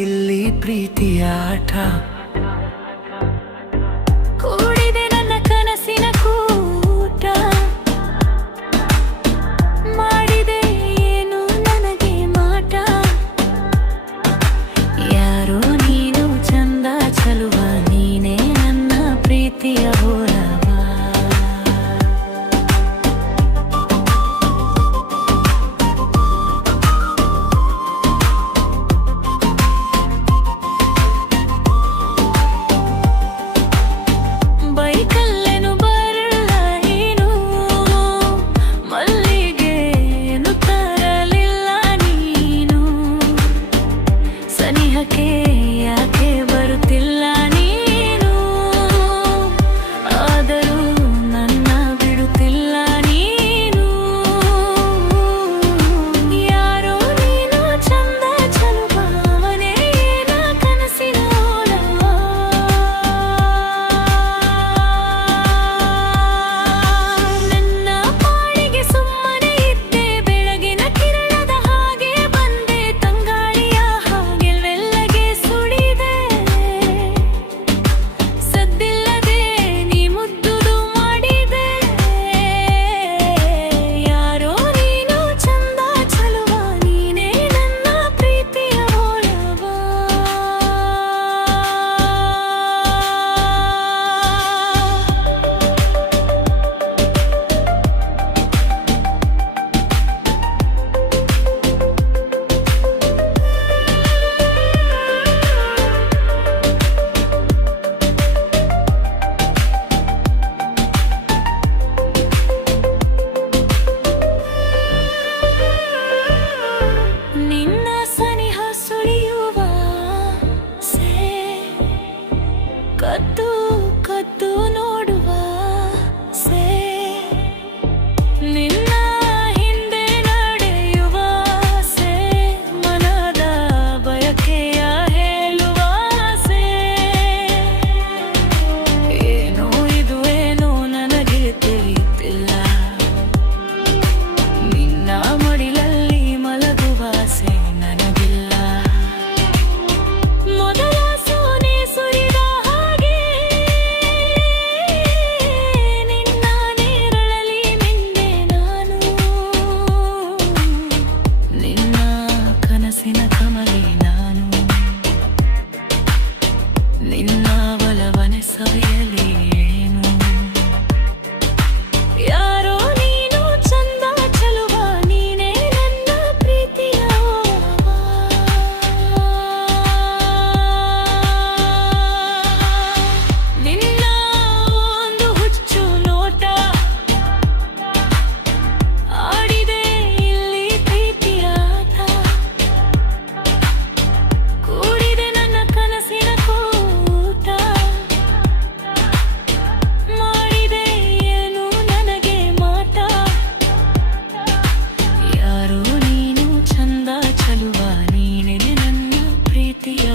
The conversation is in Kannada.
ಇಲ್ಲಿ ಪ್ರೀತಿಯ ಆಟ. ಕೂಡಿದೆ ನನ್ನ ಕನಸಿನ ಕೂಟ, ಮಾಡಿದೆ ಏನು ನನಗೆ ಮಾಟ. ಯಾರೋ ನೀನು ಚಂದ ಚಲುವ, ನೀನೇ ನನ್ನ ಪ್ರೀತಿಯ ಹೋಲವ. ಯಾಕೆ ಬರುತ್ತಿಲ್ಲ ನೀನು, ಆದರೂ ನನ್ನ ಬಿಡುತ್ತಿಲ್ಲ ನೀನು. ಯಾರೋ ನೀನು ಚಂದ ಚಲುವ, ಅವನೇ ನಾ ಕನಸಿನ ಓಲವ. ನನ್ನ ಪಾಡಿಗೆ ಸುಮ್ಮನೆ ಇದ್ದೆ, ಬೆಳಗಿನ ಕಿರಣದ ಹಾಗೆ ಬಂದೆ, ತಂಗಾಳಿಯ ಹಾಗೆ ಮೆಲ್ಲಗೆ ಸುಳಿದೆ. ಸದ್ದಿಲ್ಲದೆ ನೀ ಮುದ್ದುದು ಮಾಡಿದೆ. ಯಾರೋ ನೀನು ಚಂದ ಚಲುವ, ನೀನೇ ನನ್ನ ಪ್ರೀತಿಯ ಓಲವ. ನಿನ್ನ ಸನಿಹ ಸುಳಿಯುವ ಸೇ, ಕದ್ದು ಕದ್ದು ನೋಡುವ ಸೇ, ನಿನ್ನ ಹಿಂದೆ ನಡೆಯುವ ಸೇ, ಮನದ ಬಯಕೆಯ ಹೇಳುವ ಸೇ. ಏನೋ ಇದು ಏನೋ ನನಗೆ ತಿಳಿಯುತ್ತಿಲ್ಲ, ನಿನ್ನ ಮಡಿಲಲ್ಲಿ ಮಲಗುವ ಆಸೆ ನನಗಿಲ್ಲ. ಮೊದಲ ಸೋನೆ ಸುರಿದ ಹಾಗೆ ನಿನ್ನ ನೇರಳಲಿ ಮಿಂದೆ ನಾನು, ನಿನ್ನ ಕನಸಿನ ಕಮಲಿ ನಾನು. ನಿನ್ನ ಒಲವನೆ ಸವಿಯಲಿ ಏನು. ಯಾರೋ ನೀನು ಚಂದ ಚಲುವ, ನೀನೇ ನನ್ನ ಪ್ರೀತಿಯ ಓಲವ. ನಿನ್ನ ಒಂದು ಹುಚ್ಚು ನೋಟ, ಆಡಿದೆ ಇಲ್ಲಿ ಪ್ರೀತಿಯ ಆಟ. ಕೂಡಿದೆ ನನ್ನ ಕನಸಿನ ಕೂಟ, ಮಾಡಿದೆ ಏನು ನನಗೆ ಮಾಟ. ಯಾರೋ ನೀನು ಚಂದ ಚಲುವ, ನೀನೇ ನನ್ನ ಪ್ರೀತಿಯ